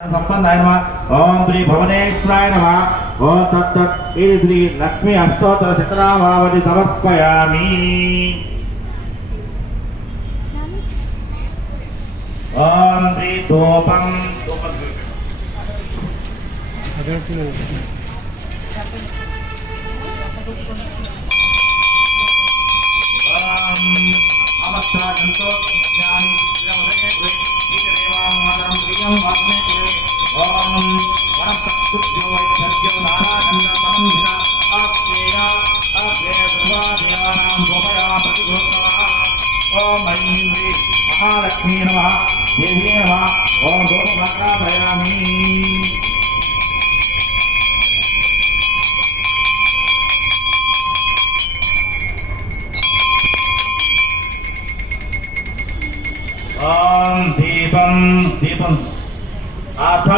संपन्नाय नमः। ओम श्री भुवनेश्वराय नमः। ओम तत्तत् इति श्री लक्ष्मी अष्टोत्तर शतनामावली समर्पयामि। ओम श्री धूपं महालक्ष्मी नमः देवी नमः। ओम धूपमाग्रापयामि। ओम दीपं दीपं आथा